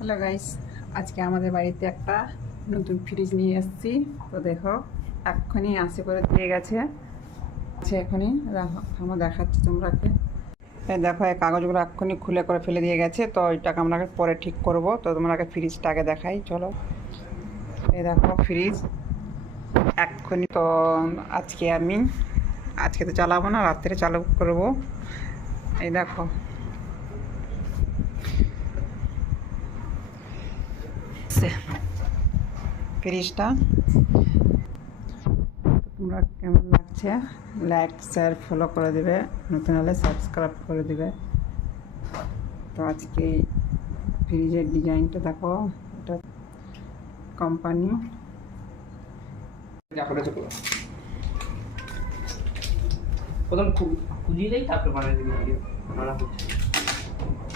Hello guys, আজকে আমাদের বাড়িতে একটা নতুন ফ্রিজ নিয়ে এসেছি। তো দেখো, এক্ষুনি আসে করে দিয়ে গেছে। এখনই আমার দেখাচ্ছি তোমরাকে। এই দেখো, এই কাগজগুলো এক্ষুনি খুলে করে ফেলে দিয়ে গেছে। তো ওইটাকে আমরা পরে ঠিক করব। তো তোমরাকে ফ্রিজটা আগে দেখাই, চলো। এই দেখো ফ্রিজ এক্ষুনি। তো আজকে তো চালাবো না, রাত্রে চালু করবো। এই দেখো, ফ্রিজটা তোমরা কেমন লাগছে, লাইক শেয়ার ফলো করে দিবে, নতুন হলে সাবস্ক্রাইব করে দিবে। তো আজকে ফ্রিজের ডিজাইনটা দেখো, এটা কোম্পানি। প্রথম খুলিলেই তারপর বানাই দিবি।